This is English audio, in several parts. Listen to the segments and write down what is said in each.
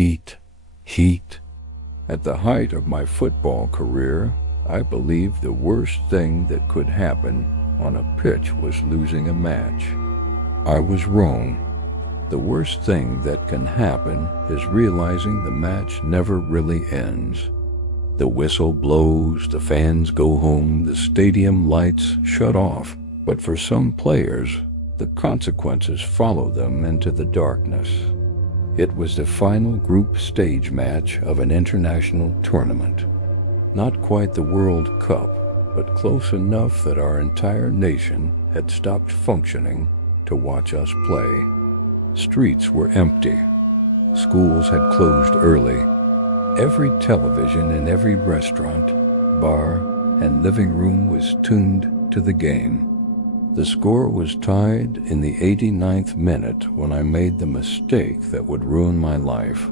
heat, heat. At the height of my football career, I believed the worst thing that could happen on a pitch was losing a match. I was wrong. The worst thing that can happen is realizing the match never really ends. The whistle blows, the fans go home, the stadium lights shut off, but for some players, the consequences follow them into the darkness. It was the final group stage match of an international tournament. Not quite the World Cup, but close enough that our entire nation had stopped functioning to watch us play. Streets were empty. Schools had closed early. Every television in every restaurant, bar, and living room was tuned to the game. The score was tied in the 89th minute when I made the mistake that would ruin my life.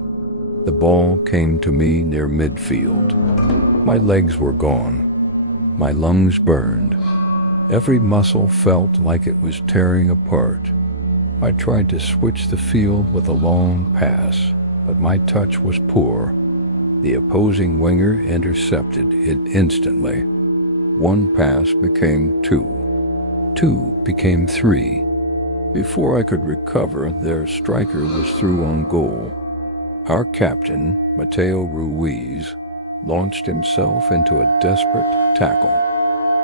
The ball came to me near midfield. My legs were gone. My lungs burned. Every muscle felt like it was tearing apart. I tried to switch the field with a long pass, but my touch was poor. The opposing winger intercepted it instantly. One pass became two. Two became three. Before I could recover, their striker was through on goal. Our captain, Mateo Ruiz, launched himself into a desperate tackle.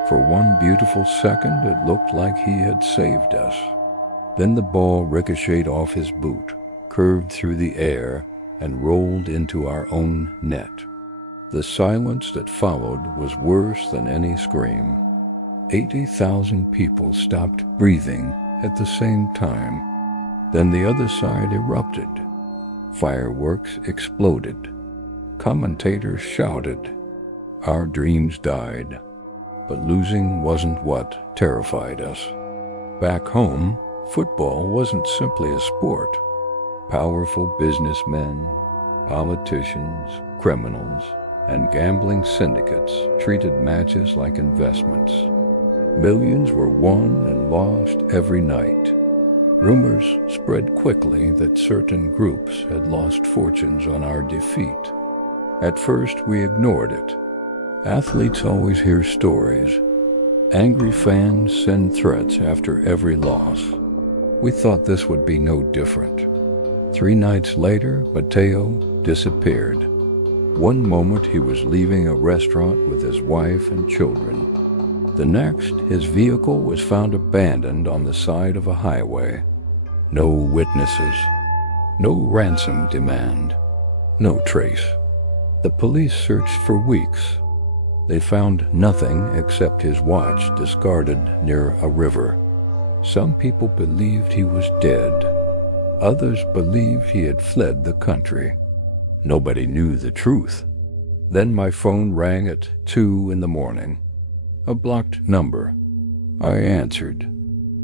For one beautiful second, it looked like he had saved us. Then the ball ricocheted off his boot, curved through the air, and rolled into our own net. The silence that followed was worse than any scream. 80,000 people stopped breathing at the same time. Then the other side erupted. Fireworks exploded. Commentators shouted. Our dreams died. But losing wasn't what terrified us. Back home, football wasn't simply a sport. Powerful businessmen, politicians, criminals, and gambling syndicates treated matches like investments. Millions were won and lost every night. Rumors spread quickly that certain groups had lost fortunes on our defeat. At first, we ignored it. Athletes always hear stories. Angry fans send threats after every loss. We thought this would be no different. 3 nights later, Mateo disappeared. One moment he was leaving a restaurant with his wife and children. The next, his vehicle was found abandoned on the side of a highway. No witnesses, no ransom demand, no trace. The police searched for weeks. They found nothing except his watch discarded near a river. Some people believed he was dead. Others believed he had fled the country. Nobody knew the truth. Then my phone rang at 2 in the morning. A blocked number. I answered.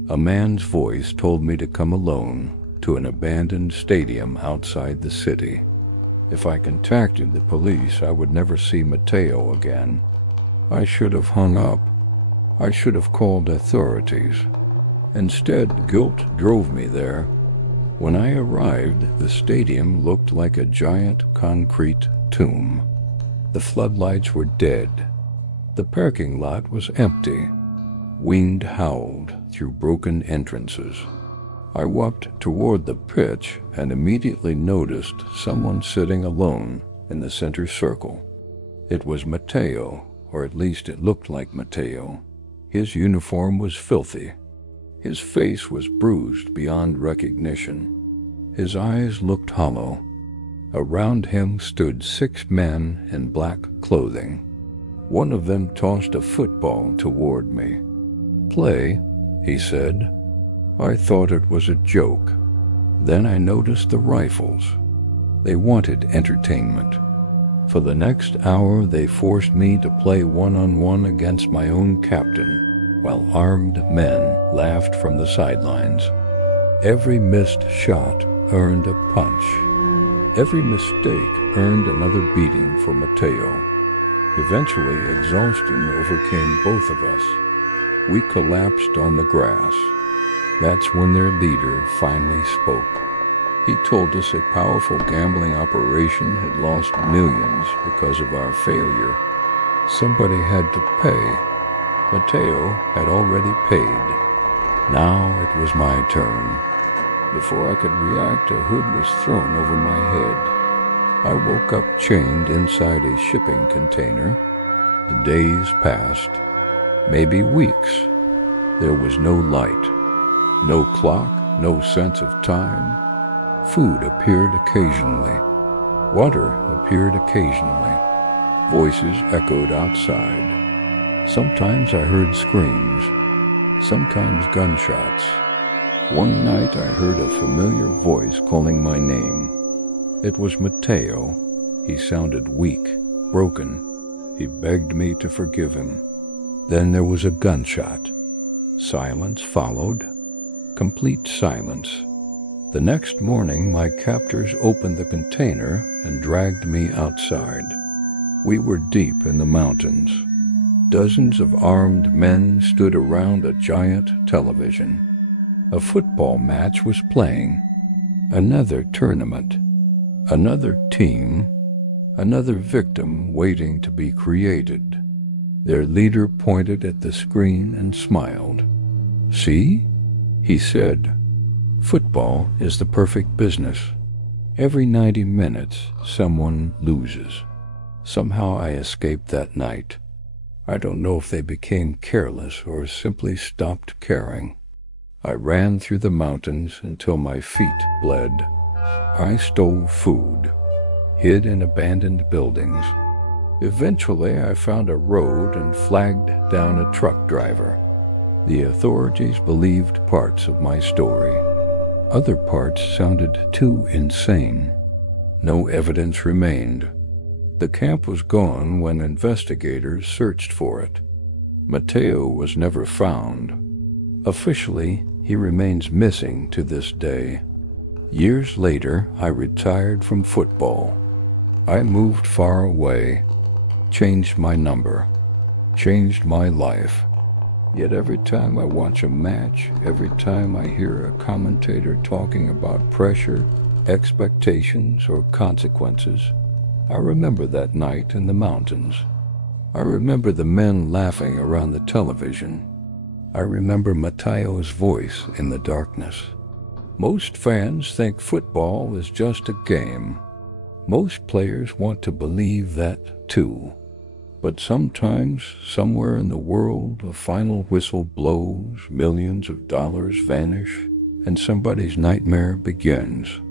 A man's voice told me to come alone to an abandoned stadium outside the city. If I contacted the police, I would never see Mateo again. I should have hung up. I should have called authorities. Instead, guilt drove me there. When I arrived, the stadium looked like a giant concrete tomb. The floodlights were dead. The parking lot was empty. Wind howled through broken entrances. I walked toward the pitch and immediately noticed someone sitting alone in the center circle. It was Mateo, or at least it looked like Mateo. His uniform was filthy. His face was bruised beyond recognition. His eyes looked hollow. Around him stood 6 men in black clothing. One of them tossed a football toward me. "Play," he said. I thought it was a joke. Then I noticed the rifles. They wanted entertainment. For the next hour, they forced me to play one-on-one against my own captain, while armed men laughed from the sidelines. Every missed shot earned a punch. Every mistake earned another beating for Mateo. Eventually, exhaustion overcame both of us. We collapsed on the grass. That's when their leader finally spoke. He told us a powerful gambling operation had lost millions because of our failure. Somebody had to pay. Mateo had already paid. Now it was my turn. Before I could react, a hood was thrown over my head. I woke up chained inside a shipping container. The days passed, maybe weeks. There was no light, no clock, no sense of time. Food appeared occasionally. Water appeared occasionally. Voices echoed outside. Sometimes I heard screams, sometimes gunshots. One night I heard a familiar voice calling my name. It was Mateo. He sounded weak, broken. He begged me to forgive him. Then there was a gunshot. Silence followed. Complete silence. The next morning, my captors opened the container and dragged me outside. We were deep in the mountains. Dozens of armed men stood around a giant television. A football match was playing. Another tournament. Another team. Another victim waiting to be created. Their leader pointed at the screen and smiled. "See?" he said. "Football is the perfect business. Every 90 minutes, someone loses." Somehow I escaped that night. I don't know if they became careless or simply stopped caring. I ran through the mountains until my feet bled. I stole food, hid in abandoned buildings. Eventually, I found a road and flagged down a truck driver. The authorities believed parts of my story. Other parts sounded too insane. No evidence remained. The camp was gone when investigators searched for it. Mateo was never found. Officially, he remains missing to this day. Years later, I retired from football. I moved far away, changed my number, changed my life. Yet every time I watch a match, every time I hear a commentator talking about pressure, expectations, or consequences, I remember that night in the mountains. I remember the men laughing around the television. I remember Mateo's voice in the darkness. Most fans think football is just a game. Most players want to believe that too. But sometimes, somewhere in the world, a final whistle blows, millions of dollars vanish, and somebody's nightmare begins.